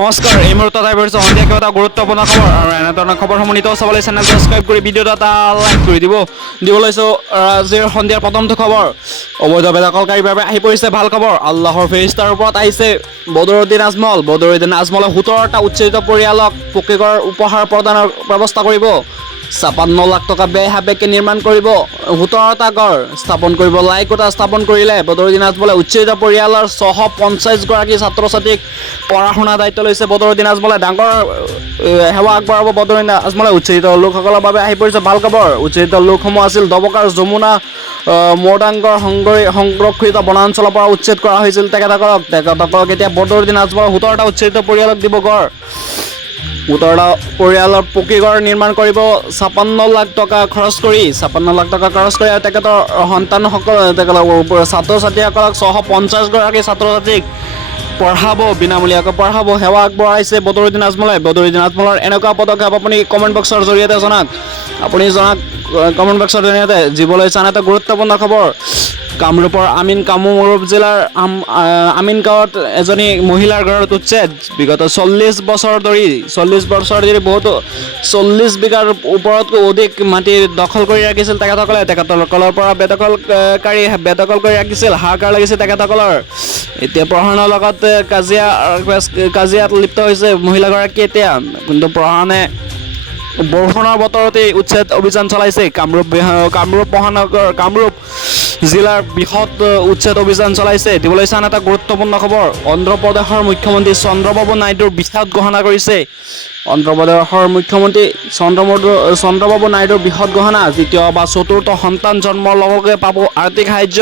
নমস্কাৰ, এই মুহূৰ্তত আহি পৰিছে সন্ধিয়া কিবা এটা গুৰুত্বপূৰ্ণ খবৰ আৰু এনেধৰণৰ খবৰসমূহ নিতৌ চাবলৈ চেনেল ছাবস্ক্ৰাইব কৰি ভিডিঅ'টো এটা লাইক কৰি দিব লৈছোঁ। আজিৰ সন্ধিয়াৰ প্ৰথমটো খবৰ, অবৈধ বেদখলকাৰীৰ বাবে আহি পৰিছে ভাল খবৰ। আল্লাহৰ ফেৰিস্তাৰ ওপৰত আহিছে বদৰুদ্দিন আজমল। বদৰুদ্দিন আজমলে 17টা উচ্ছেদিত পৰিয়ালক পকীঘৰ উপহাৰ প্ৰদানৰ ব্যৱস্থা কৰিব। 56 লাখ টকা ব্যয় সাপেক্ষে নিৰ্মাণ কৰিব 17টা ঘৰ স্থাপন কৰিব। লাইকোটা স্থাপন কৰিলে বদৰুদ্দিন আজমলে উচ্ছেদিত পৰিয়ালৰ 650গৰাকী ছাত্ৰ ছাত্ৰীক পঢ়া শুনাৰ দায়িত্ব লৈছে। বদৰুদ্দিন আজমলে ডাঙৰ সেৱা আগবঢ়াব। বদৰুদ্দিন আজমলে উচ্ছেদিত লোকসকলৰ বাবে আহি পৰিছে ভাল খবৰ। উচ্ছেদিত লোকসমূহ আছিল দবকাৰ যমুনা মৌদাংগৰ সংৰক্ষিত বনাঞ্চলৰ পৰা উচ্ছেদ কৰা হৈছিল। তেখেতসকলক এতিয়া বদৰুদ্দিন আজমলে 17টা উচ্ছেদিত পৰিয়ালক দিব ঘৰ। 17টা পৰিয়ালৰ পকীঘৰ নিৰ্মাণ কৰিব 56 লাখ টকা খৰচ কৰি আৰু তেখেতৰ সন্তানসকল ছাত্ৰ ছাত্ৰীসকলক 650গৰাকী ছাত্ৰ ছাত্ৰীক পঢ়াব, বিনামূলীয়াকৈ পঢ়াব। সেৱা আগবঢ়াইছে বদৰুদ্দিন আজমলে। বদৰুদ্দিন আজমলৰ এনেকুৱা পদক্ষেপ আপুনি কমেণ্ট বক্সৰ জৰিয়তে জনাওক। কমেণ্ট বক্সৰ জৰিয়তে যিবলৈ চান এটা গুৰুত্বপূৰ্ণ খবৰ, কামৰূপৰ কামৰূপ জিলাৰ আমিন গাঁৱত এজনী মহিলাৰ ঘৰত উচ্ছেদ। বিগত 40 বছৰ ধৰি বহুতো 40 বিঘাৰ ওপৰতকৈ অধিক মাটি দখল কৰি ৰাখিছিল তেখেতসকলৰ পৰা বেদখল কৰি ৰাখিছিল। হাহাকাৰ লাগিছে তেখেতসকলৰ। এতিয়া প্ৰশাসনৰ লগত কাজিয়াত লিপ্ত হৈছে মহিলাগৰাকী এতিয়া, কিন্তু প্ৰশাসনে বৰষুণৰ বতৰতেই উচ্ছেদ অভিযান চলাইছে। কামৰূপ জিলাৰ বৃহৎ উচ্ছেদ অভিযান চলাইছে। দিবলৈ চান এটা গুৰুত্বপূৰ্ণ খবৰ, অন্ধ্ৰপ্ৰদেশৰ মুখ্যমন্ত্ৰী চন্দ্ৰবাবু নাইডুৰ বিষাদ ঘোষণা কৰিছে। অন্ধ্ৰপ্ৰদেশৰ মুখ্যমন্ত্ৰী চন্দ্ৰবাবু নাইডুৰ বৃহৎ ঘোষণা, তৃতীয় বা চতুৰ্থ সন্তান জন্মৰ লগে পাব আৰ্থিক সাহায্য।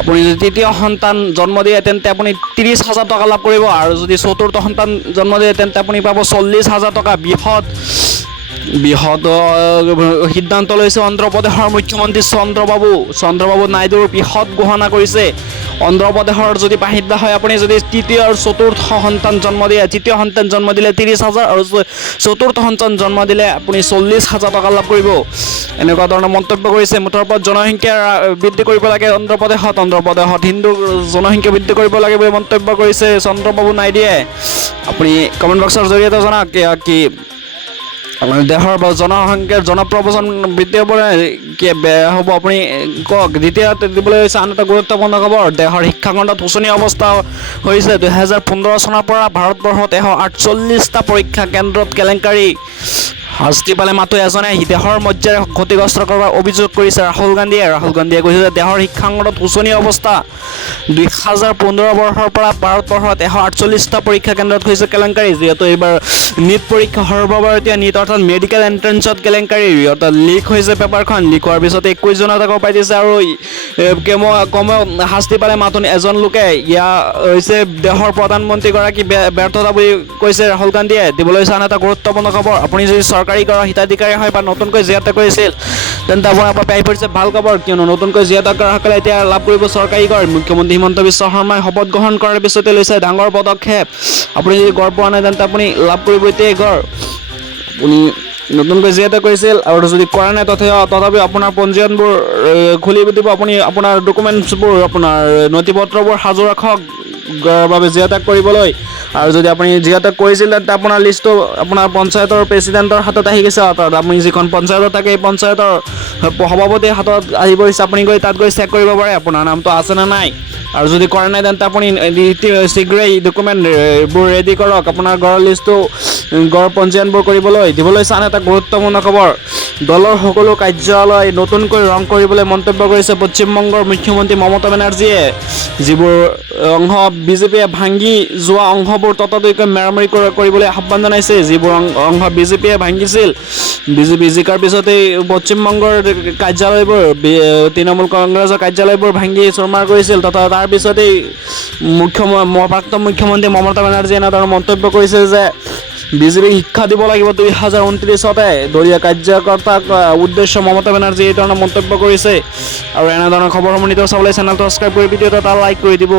আপুনি যদি তৃতীয় সন্তান জন্ম দিয়ে তেন্তে আপুনি 30,000 টকা লাভ কৰিব, আৰু যদি চতুৰ্থ সন্তান জন্ম দিয়ে তেন্তে আপুনি পাব 40,000 টকা। বৃহৎ সিদ্ধান্ত লৈছে অন্ধ্ৰপ্ৰদেশৰ মুখ্যমন্ত্ৰী চন্দ্ৰবাবু নাইডুৰ বৃহৎ ঘোষণা কৰিছে। অন্ধ্ৰপ্ৰদেশৰ যদি বাসিন্দা হয়, আপুনি যদি তৃতীয় আৰু চতুৰ্থ সন্তান জন্ম দিয়ে, তৃতীয় সন্তান জন্ম দিলে 30,000 আৰু চতুৰ্থ সন্তান জন্ম দিলে আপুনি 40,000 টকা লাভ কৰিব। এনেকুৱা ধৰণৰ মন্তব্য কৰিছে। মুঠৰ ওপৰত জনসংখ্যা বৃদ্ধি কৰিব লাগে অন্ধ্ৰপ্ৰদেশত হিন্দুৰ জনসংখ্যা বৃদ্ধি কৰিব লাগে বুলি মন্তব্য কৰিছে চন্দ্ৰবাবু নাইডুৱে। আপুনি কমেণ্ট বক্সৰ জৰিয়তে জনাওক কি দেশৰ জনসংখ্যাৰ জনপ্ৰব্ৰজন বৃদ্ধি হ'ব আপুনি কওক। দ্বিতীয়তে দিবলৈ হৈছে আন এটা গুৰুত্বপূৰ্ণ খবৰ, দেশৰ শিক্ষাখণ্ডত শোচনীয় অৱস্থা হৈছে। 2015 চনৰ পৰা ভাৰতবৰ্ষত 148টা পৰীক্ষা কেন্দ্ৰত কেলেংকাৰী। শাস্তি পালে মাত্ৰ এজনে দেশৰ মৰ্যাদা ক্ষতিগ্ৰস্ত কৰাৰ অভিযোগ কৰিছে ৰাহুল গান্ধীয়ে কৈছে যে দেশৰ শিক্ষাখণ্ডত শোচনীয় অৱস্থা। 2015 বৰ্ষৰ পৰা ভাৰতবৰ্ষত 148টা পৰীক্ষা কেন্দ্ৰত হৈছে কেলেংকাৰী। যিহেতু এইবাৰ নীট পৰীক্ষা সৰ্বভাৰতীয় নীট অৰ্থাৎ মেডিকেল এণ্ট্ৰেঞ্চত কেলেংকাৰী, অৰ্থাৎ লিক হৈছে পেপাৰখন। লিক হোৱাৰ পিছত 21 জনক পাই দিছে আৰু কমেও শাস্তি পালে মাত্ৰ এজন লোকে। হৈছে দেশৰ প্ৰধানমন্ত্ৰীগৰাকী ব্যৰ্থতা বুলি কৈছে ৰাহুল গান্ধীয়ে। দিবলৈ চান এটা গুৰুত্বপূৰ্ণ খবৰ, আপুনি যদি চৰকাৰী ঘৰৰ হিতাধিকাৰী হয় বা নতুনকৈ জিয়াত কৰিছিল তেন্তে আপোনাৰ বাবে আহি পৰিছে ভাল খবৰ, কিয়নো নতুনকৈ জিয়াত কৰাসকলে এতিয়া লাভ কৰিব চৰকাৰী ঘৰ। মুখ্যমন্ত্ৰী হিমন্ত বিশ্ব শৰ্মাই শপত গ্ৰহণ কৰাৰ পিছতে লৈছে ডাঙৰ পদক্ষেপ। আপুনি যদি ঘৰ পোৱা নাই তেন্তে আপুনি লাভ কৰিব এতিয়াই ঘৰ। আপুনি নতুনকৈ জিয়াত কৰিছিল আৰু যদি কৰা নাই তথাপিও আপোনাৰ পঞ্জীয়নবোৰ খুলি দিব। আপুনি আপোনাৰ ডকুমেণ্টছবোৰ আপোনাৰ নথিপত্ৰবোৰ সাজু ৰাখক বাবে জিয়াত কৰিবলৈ। আৰু যদি আপুনি জিয়াত কৰিছিল তেন্তে আপোনাৰ লিষ্টটো আপোনাৰ পঞ্চায়তৰ প্ৰেচিডেণ্টৰ হাতত আহি গৈছে, অৰ্থাৎ আপুনি যিখন পঞ্চায়তত থাকে এই পঞ্চায়তৰ সভাপতিৰ হাতত আহি পৰিছে। আপুনি তাত গৈ চেক কৰিব পাৰে আপোনাৰ নামটো আছে নে নাই। আৰু যদি কৰা নাই তেন্তে আপুনি শীঘ্ৰেই ডকুমেণ্টবোৰ ৰেডি কৰক আপোনাৰ ঘৰৰ লিষ্টটো পঞ্জীয়নবোৰ দিবলৈ চান এটা গুৰুত্বপূৰ্ণ খবৰ, দলৰ সকলো কাৰ্যালয় নতুনকৈ ৰং কৰিবলৈ মন্তব্য কৰিছে পশ্চিমবংগৰ মুখ্যমন্ত্ৰী মমতা বেনাৰ্জীয়ে। যিবোৰ অংশ বিজেপিয়ে ভাঙি যোৱা অংশবোৰ ততাতৈয়াকৈ মেৰামতি কৰিবলৈ আহ্বান জনাইছে। যিবোৰ অংশ বিজেপিয়ে ভাঙিছিল, বিজেপি জিকাৰ পিছতেই পশ্চিমবংগৰ কাৰ্যালয়বোৰ তৃণমূল কংগ্ৰেছৰ কাৰ্যালয়বোৰ ভাঙি চুৰমাৰ কৰিছিল। তাৰ পিছতেই প্ৰাক্তন মুখ্যমন্ত্ৰী মমতা বেনাৰ্জীয়ে এনেধৰণৰ মন্তব্য কৰিছে যে বিজেপিক শিক্ষা দিব লাগিব 2029-তে। দলীয় কাৰ্যকৰ্তাক উদ্দেশ্য মমতা বেনাৰ্জীয়ে এই ধৰণৰ মন্তব্য কৰিছে। আৰু এনেধৰণৰ খবৰসমূহ নিতৌ চাবলৈ চেনেলটো ছাবস্ক্ৰাইব কৰি ভিডিঅ'টো এটা লাইক কৰি দিব।